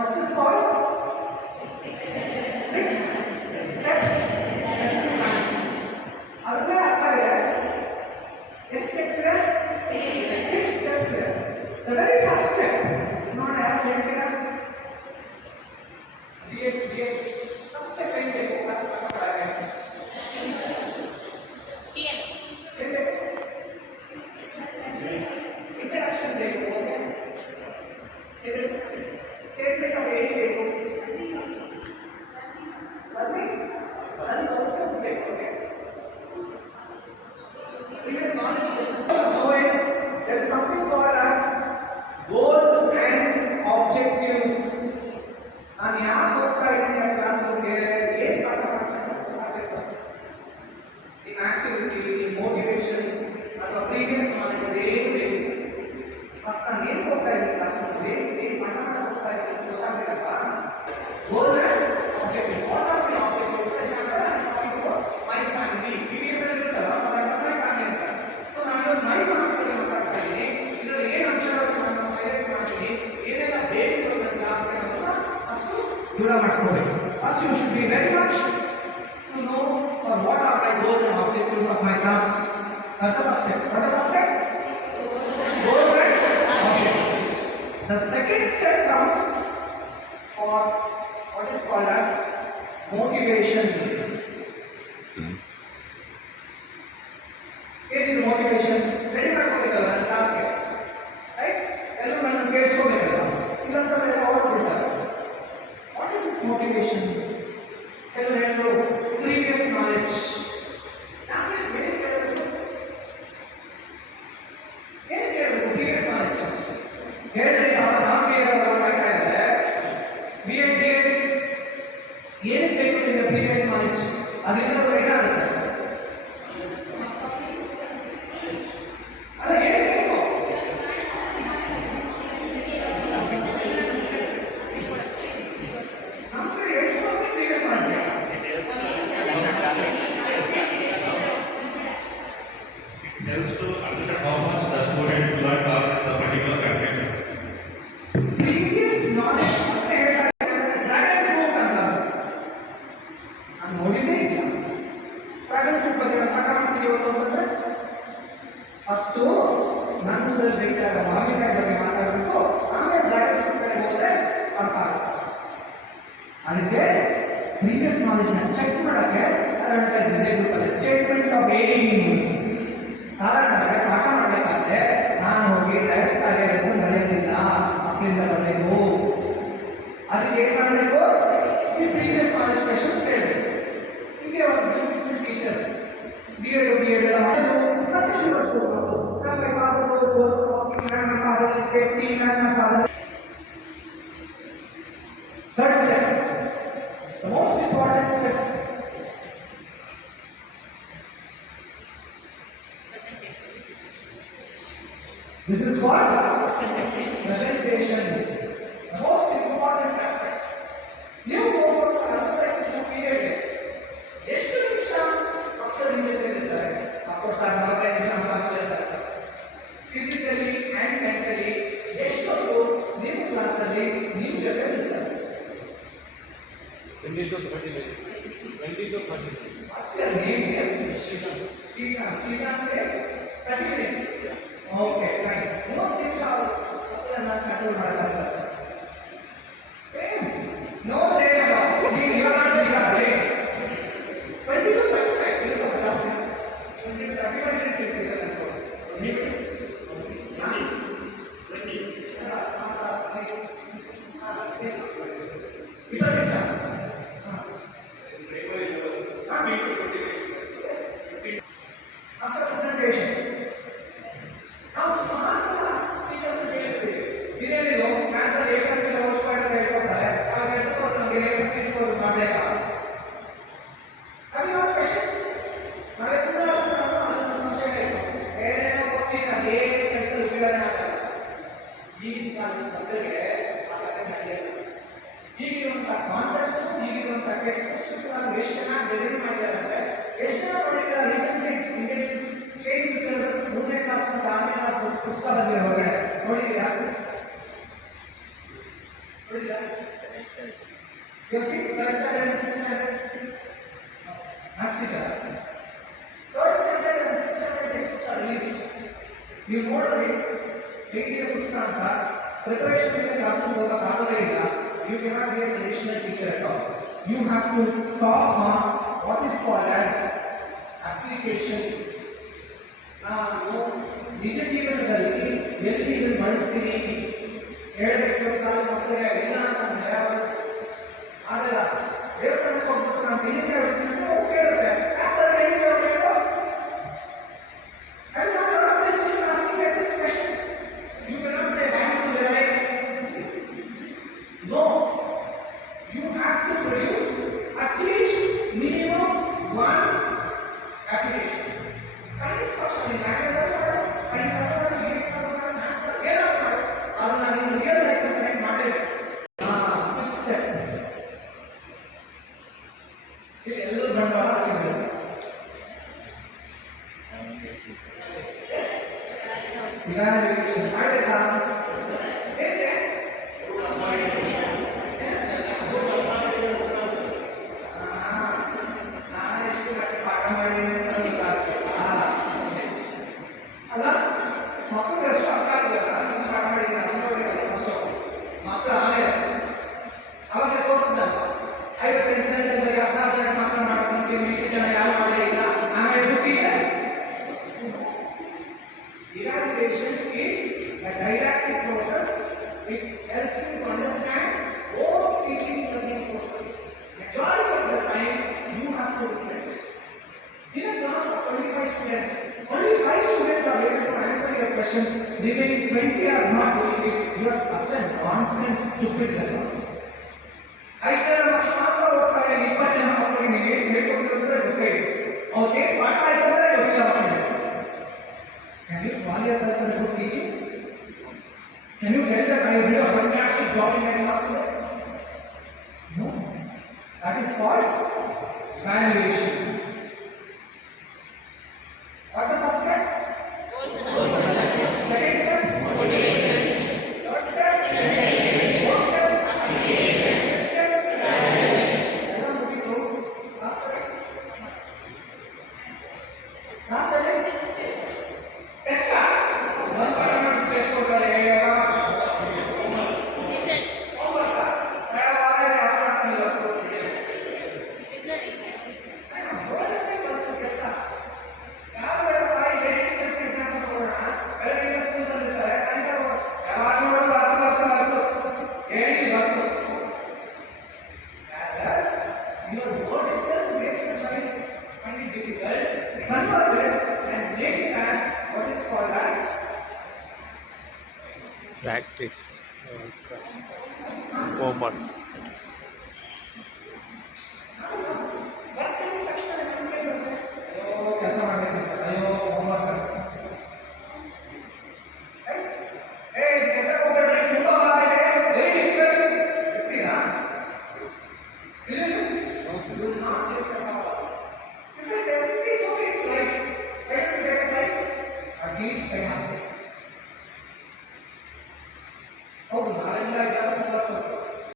What's this called? Six steps. ಅದಕ್ಕೆ ಅರ್ಥ ಇದೆ. ಎಷ್ಟು ಸ್ಟೆಪ್ಸ್ ಇದೆ? 6 steps ಇದೆ. The very first step ನೋಡೋಣ ಯಾರು ಹೇಳ್ತೀರಾ? DX ಫಸ್ಟ್ ಸ್ಟೆಪ್ ಏನಿದೆ? ಕ್ಲಾಸ್ ಮಾಡ್ತಾರೆ. ಇಂಟ್ರಡಕ್ಷನ್ ಬೇಕು. ಓಕೆ, ಇದು ಸ್ಟೇಟ್ಮೆಂಟ್ ಆಫ್ ಏನ್ ಬೇಕು? ಅದು ಔಟ್ಕಮ್ಸ್ ಬೇಕು. Okay, previous knowledge always there is something called as goals and objectives. ನಾನು ಯಾಕೆ ಹೋಗ್ತಾ ಇದ್ದೀನಿ ಆ ಕ್ಲಾಸ್ ಬಗ್ಗೆ ಏನು ಪಾಠ ಮಾಡ್ತಾರೆ ಫಸ್ಟ್ ಇನ್ ಆಕ್ಟಿವಿಟಿ, ಇನ್ ಮೋಟಿವೇಶನ್ ಅಥವಾ ಪ್ರೀವಿಯಸ್ ನಾಲೆಜ್ ಏನು ಬೇಕು? ಫಸ್ಟ್ ನಾನು ಏನು ಹೋಗ್ತಾ ಇದ್ದೀನಿ ಕ್ಲಾಸ್ ಬಗ್ಗೆ, ಏನು ಪಾಠ ಮಾಡಕ್ಕೆ ಹೋಗ್ತಾ ಇದ್ದೀನಿ ಗೊತ್ತಾಗಬೇಕಲ್ವಾ? Goal and objectives. What are the objectives? For example I am talking about my family. Previous ಅಲ್ಲಿ ಇರುತ್ತಲ್ಲ, so I am my family ಅಂತ. ಸೊ ನಾನು ಮೈ ಫ್ಯಾಮಿಲಿ ಬಗ್ಗೆ ಮಾತಾಡ್ತಾ ಇದ್ದೀನಿ. ಇದರಲ್ಲಿ ಏನು ಅಂಶಗಳನ್ನು ನಾನು ಹೈಲೈಟ್ ಮಾಡ್ತೀನಿ, ಏನೆಲ್ಲ ಬೇಕು ನನ್ನ ಕ್ಲಾಸ್ಗೆ ಅನ್ನೋದನ್ನ ಫಸ್ಟ್ ದೂರ ಮಾಡ್ಕೋಬೇಕು. First you should be very much to know for what are my goals and objectives of my class. That's the first step. What is the first step? Goals and objectives. The second step comes for what is called as motivation. What is motivation? Very much critical in class here. Right? Hello, I am here so many. What is this motivation? Hello, previous knowledge. Previous knowledge. Here our BMDs. ಏನು ಬೇಕು ನಿಮಗೆ previous knowledge? ಅದರಿಂದ ಏನಾಗುತ್ತೆ? ಅಲ್ಲ ಏನು ಬೇಕು? Helps to understand how much the students learn of the particular content. Previous knowledge dragon fruit ಅಂತ ನಾನು ನೋಡಿದ್ದೇ ಇಲ್ಲ. ಡ್ರ್ಯಾಗನ್ ಫ್ರೂಟ್ ಬಗ್ಗೆ ಪಾಠ ಮಾಡ್ತೀವಿ ಅಂತಂದ್ರೆ ಫಸ್ಟು ನನ್ನಲ್ಲಿ ಬೇಕಾದ ಮಾವಿನಕಾಯಿ ಬಗ್ಗೆ ಮಾತಾಡಬೇಕು, ಆಮೇಲೆ ಡ್ರ್ಯಾಗನ್ ಫ್ರೂಟ್ ಬಗ್ಗೆ ಹೋದರೆ ಅರ್ಥ ಆಗುತ್ತೆ. ಅದಕ್ಕೆ ಪ್ರೀವಿಯಸ್ ನಾಲೆಜ್ನ ಚೆಕ್ ಮಾಡೋಕ್ಕೆ ಹೇಳ್ತಾ ಇದ್ದೀನಿ ಗ್ರೂಪಲ್ಲಿ ಸ್ಟೇಟ್ಮೆಂಟ್ ಆಫ್ ಏಮ್. ಸಾಧಾರಣವಾಗಿ ಪಾಠ ಮಾಡಬೇಕಾದ್ರೆ ನಾನು ಹೋಗಿ ಡೈರೆಕ್ಟ್ ಆಗಿ ಲೆಸನ್ ಬರೆಯೋದಿಲ್ಲ, ಮಕ್ಕಳಿಂದ ಬರಬೇಕು. ಅದಕ್ಕೆ ಏನು ಮಾಡಬೇಕು? ಈ ಪ್ರೀವಿಯಸ್ ನಾಲೆಜ್ ಕ್ವೆಶನ್ಸ್ ಕೇಳಬೇಕು. ಹೀಗೆ ಒಂದು ಬ್ಯೂಟಿಫುಲ್ ಟೀಚರ್ ಬಿ ಎಡ್ ಎಲ್ಲ ಮಾಡೋದು ಮತ್ತೆ ಶುರು ಹಚ್ಕೋಬೇಕು. ನಮ್ಮ father third step, the most important step. This is what? Presentation. The most important aspect. ನೀವು ಹೋಗುವ 45 ನಿಮಿಷ ಪೀರಿಯಡ್ ಎಷ್ಟು ನಿಮಿಷ ಮಕ್ಕಳಿಂದ ಇರ್ತಾರೆ? ಅಫ್ಕೋರ್ಸ್ 45 ನಿಮಿಷ ಕ್ಲಾಸ್ ಇರ್ತಾರೆ ಸರ್. ಫಿಸಿಕಲಿ ಆ್ಯಂಡ್ ಮೆಂಟಲಿ ಎಷ್ಟೊತ್ತು ನಿಮ್ಮ ಕ್ಲಾಸಲ್ಲಿ ನಿಮ್ಮ ಜೊತೆ ಇರ್ತಾರೆ? 20 to 30 minutes. 20 to 30 minutes. What's your name here? Srikanth says 30 minutes. Okay, fine. 30 ನಿಮಿಷ ಮಕ್ಕಳನ್ನ ಕಂಟ್ರೋಲ್ ಮಾಡ್ತಾರೆ. Same. No same at all. You are not saying 20 to 35 minutes of class. 20 to 35 minutes ಇರ್ತಾರೆ ಅನ್ಕೊಳ್ಳಿ. After presentation, now smart teachers will be really low. Answer A plus B whole square ಅಂತ ಹೇಳ್ಕೊಡ್ತಾರೆ. ಆಗ ಹೇಳ್ಕೊಟ್ಟು ನಮಗೆ A plus B ಸ್ಕೋರ್ ಮಾಡಬೇಕಾ? ಅದು ಯಾವ ಕ್ವೆಶ್ಚನ್? ನಾವೇ ಕೂಡ ಅದನ್ನು ಸಂಶಯ ಇಲ್ಲ. ಏನೇನೋ ಕೊಟ್ಟು ಅದೇ ಕೆಲಸ ಉಪಯೋಗ ಆಗಲ್ಲ. ಈಗಿನ ಕಾಲದ ಮಕ್ಕಳಿಗೆ ಆಗತ್ತೆ ನಡೆಯಲ್ಲ. ಈಗಿರುವಂತಹ ಕಾನ್ಸೆಪ್ಟ್ಸ್, ಈಗಿರುವಂತಹ ಟೆಕ್ಸ್ಟ್ ಬುಕ್ಸ್ ಕೂಡ ಎಷ್ಟು ಚೆನ್ನಾಗಿ ಡೆಲಿವರಿ ಮಾಡಿದ್ದಾರೆ ಅಂದ್ರೆ ಎಷ್ಟು ಜನ ನೋಡಿದ್ರೆ ರೀಸೆಂಟ್ಲಿ ಇಂಟೆಲಿಜೆನ್ಸ್ ಚೇಂಜ್ ಸಿಲೆಬಸ್ 3ನೇ ಕ್ಲಾಸ್ ಮತ್ತು 6ನೇ ಕ್ಲಾಸ್ ಪುಸ್ತಕ ಬಂದಿದೆ ಹೊರಗಡೆ ನೋಡಿದ್ದೀರಾ? What is that? You see, third standard and sixth standard. Maths teacher. Third standard and sixth standard basics are released. You know the way, preparation in the classroom you cannot be a traditional teacher at all. You have to talk on what is called as application. ನಿಜ ಜೀವನದಲ್ಲಿ ಎಲ್ಲಿ ಇದನ್ನು ಬಳಸ್ತೀನಿ ಹೇಳಬೇಕು ಮಕ್ಕಳಿಗೆ ಇಲ್ಲ ಅಂತ ಭಯ ಆಗಲ್ಲ. ದೇವಸ್ಥಾನಕ್ಕೆ ಹೋಗ್ಬಿಟ್ಟು ನಾನು ತಿಳಿಕೆ ಕೇಳುತ್ತೆ ಯಾಕಂದ್ರೆ ಹೇಳಿದ್ರು I don't know what this children asking at these questions. You cannot say why to their life. No. You have to produce at least minimum one application. That is question in language, science, English, maths, ಅದನ್ನ ನೀವು real life ಅಲ್ಲಿ ಮಾಡಬೇಕು. Fix step ಎಲ್ಲರೂ ಬಂಡವಾಳ ಹಾಕಿದ್ದಾರೆ. Evaluation ಮಾಡಬೇಕಾ? ಹೇಗೆ? ನಾನು ಎಷ್ಟು ಪಾಠ ಮಾಡಿದ್ದೀನಿ ಅಂತ ಗೊತ್ತಾಗ್ತದೆ. ಅಲ್ಲ ಮಕ್ಕಳು ಎಷ್ಟು ಅರ್ಥ ಆಗಲಿಲ್ಲ ನೀವು ಪಾಠ ಮಾಡಿದ್ದೀನಿ ಅದು ನೋಡಿರಲ್ಲ ಫಸ್ಟು ಮಕ್ಕಳು ಆಮೇಲೆ ಅವಾಗ ತೋರಿಸಿದಲ್ಲ 58 16 ಜನ ಮಾತ್ರ ಮಾಡೋದು ಮಿಕ್ಕಿ ಜನ ಯಾರು ಮಾಡೇ ಇಲ್ಲ ಆಮೇಲೆ teacher. Evaluation is a didactic process. It helps you to understand all teaching learning process. Majority of the time, you have to reflect. In a class of 25 students, only 5 students are able to answer your questions. Remaining 20 are not doing it. You are such a nonsense, stupid learners. 5 ಜನ ಮಾತ್ರ ಓದ್ತಾರೆ, 20 ಜನ ಮಕ್ಕಳಿಗೆ ನೀವು ಏನು ಹೇಳ್ಕೊಟ್ಟಿರೋದ್ರೆ ಗೊತ್ತಿದೆ. ಅವ್ರಿಗೆ ಪಾಠ ಆಯ್ತಂದ್ರೆ ಗೊತ್ತಿಲ್ಲ ಮಕ್ಕಳಿಗೆ. Can you call yourself as a good teacher? Can you tell that I did a fantastic job in my class today? No. That is called evaluation. What the first step? Second step? Third step? Fourth step? Fifth step? All moving through. Last step? Last step? Test. One part test ಕೊಡ್ತಾರೆ practice homework. ಕೆಲಸ ಮಾಡಬೇಕು ಅಯ್ಯೋ ಹೋಮ್ವರ್ಕ್ ತುಂಬಾ very difficult ಗೊತ್ತೀರಾ at least